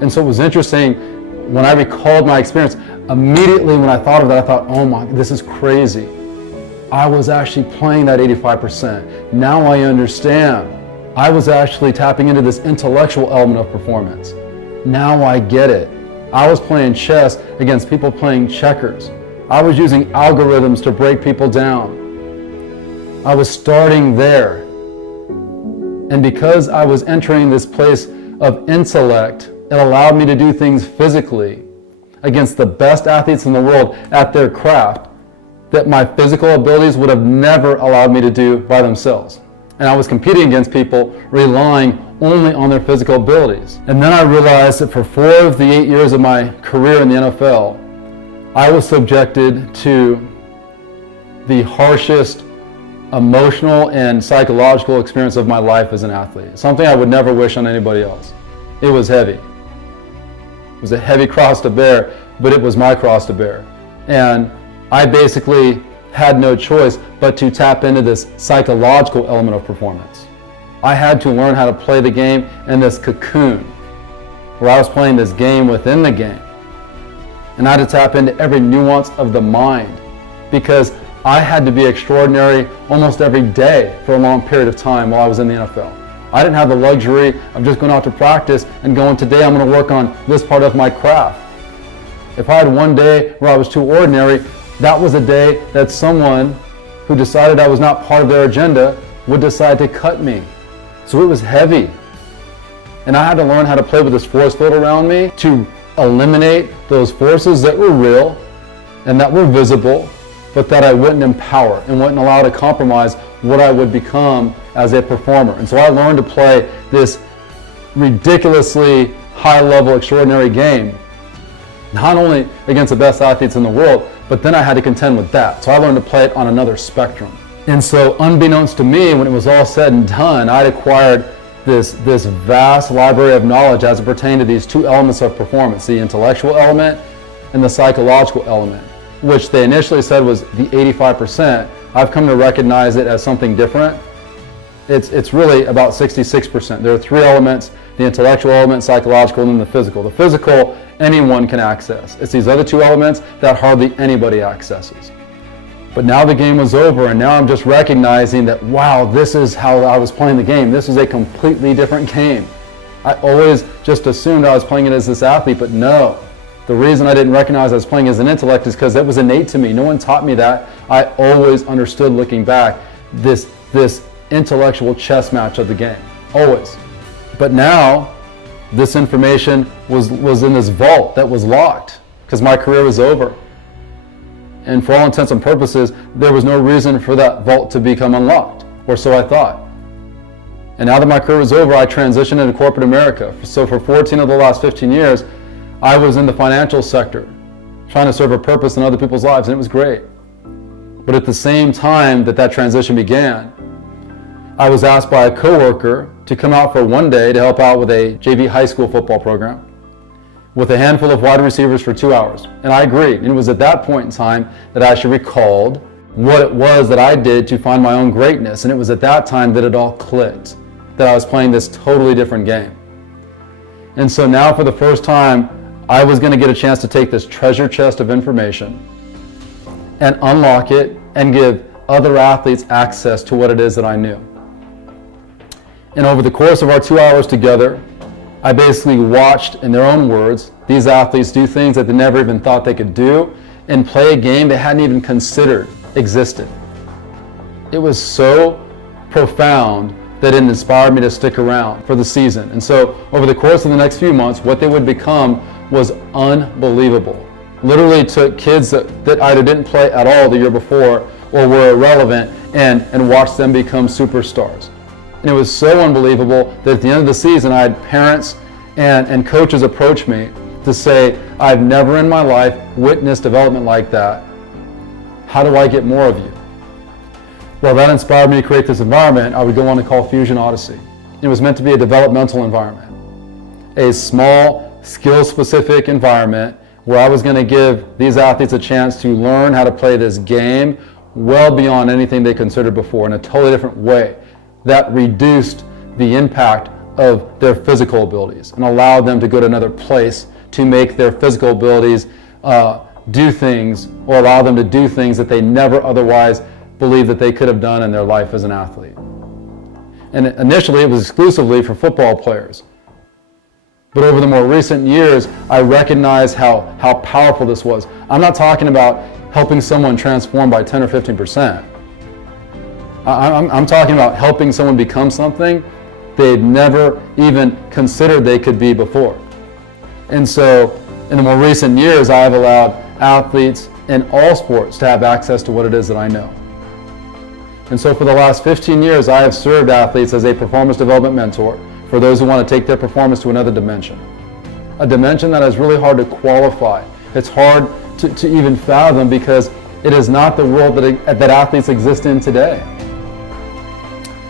And so it was interesting when I recalled my experience, immediately when I thought of that, I thought, oh my, this is crazy. I was actually playing that 85%. Now I understand. I was actually tapping into this intellectual element of performance. Now I get it. I was playing chess against people playing checkers. I was using algorithms to break people down. I was starting there. And because I was entering this place of intellect, it allowed me to do things physically against the best athletes in the world at their craft that my physical abilities would have never allowed me to do by themselves. And I was competing against people relying only on their physical abilities. And then I realized that for 4 of the 8 years of my career in the NFL, I was subjected to the harshest emotional and psychological experience of my life as an athlete. Something I would never wish on anybody else. It was heavy. It was a heavy cross to bear, but it was my cross to bear. And I basically had no choice but to tap into this psychological element of performance. I had to learn how to play the game in this cocoon, where I was playing this game within the game. And I had to tap into every nuance of the mind, because I had to be extraordinary almost every day for a long period of time while I was in the NFL. I didn't have the luxury of just going out to practice and going, today I'm going to work on this part of my craft. If I had one day where I was too ordinary, that was a day that someone who decided I was not part of their agenda would decide to cut me. So it was heavy. And I had to learn how to play with this force field around me to eliminate those forces that were real and that were visible, but that I wouldn't empower and wouldn't allow to compromise what I would become as a performer. And so I learned to play this ridiculously high-level, extraordinary game, not only against the best athletes in the world, but then I had to contend with that. So I learned to play it on another spectrum. And so unbeknownst to me, when it was all said and done, I'd acquired this vast library of knowledge as it pertained to these 2 elements of performance, the intellectual element and the psychological element, which they initially said was the 85%. I've come to recognize it as something different. It's really about 66%. There are 3 elements: the intellectual element, psychological, and then the physical. The physical, anyone can access. It's these other 2 elements that hardly anybody accesses. But now the game was over, and now I'm just recognizing that, wow, this is how I was playing the game. This is a completely different game. I always just assumed I was playing it as this athlete, but no. The reason I didn't recognize I was playing as an intellect is because that was innate to me. No one taught me that. I always understood, looking back, this intellectual chess match of the game. Always. But now, this information was in this vault that was locked because my career was over. And for all intents and purposes, there was no reason for that vault to become unlocked, or so I thought. And now that my career was over, I transitioned into corporate America. So for 14 of the last 15 years, I was in the financial sector, trying to serve a purpose in other people's lives, and it was great. But at the same time that transition began, I was asked by a coworker to come out for one day to help out with a JV high school football program with a handful of wide receivers for 2 hours. And I agreed. And it was at that point in time that I actually recalled what it was that I did to find my own greatness. And it was at that time that it all clicked, that I was playing this totally different game. And so now for the first time, I was going to get a chance to take this treasure chest of information and unlock it and give other athletes access to what it is that I knew. And over the course of our 2 hours together, I basically watched, in their own words, these athletes do things that they never even thought they could do and play a game they hadn't even considered existed. It was so profound that it inspired me to stick around for the season. And so over the course of the next few months, what they would become was unbelievable. Literally took kids that either didn't play at all the year before or were irrelevant and watched them become superstars. And it was so unbelievable that at the end of the season, I had parents and coaches approach me to say, I've never in my life witnessed development like that. How do I get more of you? Well, that inspired me to create this environment I would go on to call Fusion Odyssey. It was meant to be a developmental environment, a small, skill-specific environment where I was going to give these athletes a chance to learn how to play this game well beyond anything they considered before in a totally different way that reduced the impact of their physical abilities and allow them to go to another place to make their physical abilities do things, or allow them to do things that they never otherwise believed that they could have done in their life as an athlete. And initially it was exclusively for football players. But over the more recent years, I recognize how powerful this was. I'm not talking about helping someone transform by 10 or 15%. I'm talking about helping someone become something they'd never even considered they could be before. And so in the more recent years, I have allowed athletes in all sports to have access to what it is that I know. And so for the last 15 years, I have served athletes as a performance development mentor for those who want to take their performance to another dimension. A dimension that is really hard to qualify. It's hard to even fathom because it is not the world that athletes exist in today.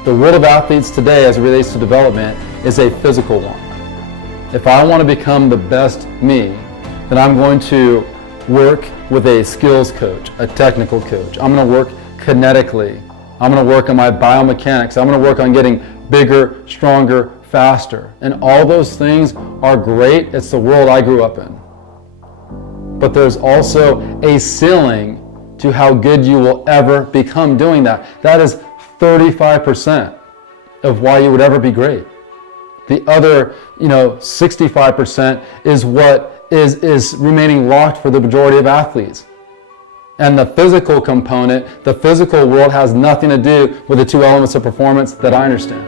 The world of athletes today as it relates to development is a physical one. If I want to become the best me, then I'm going to work with a skills coach, a technical coach. I'm going to work kinetically. I'm going to work on my biomechanics. I'm going to work on getting bigger, stronger, faster. And all those things are great. It's the world I grew up in. But there's also a ceiling to how good you will ever become doing that. That is 35% of why you would ever be great. The other, 65% is what is remaining locked for the majority of athletes. And the physical component, the physical world has nothing to do with the two elements of performance that I understand.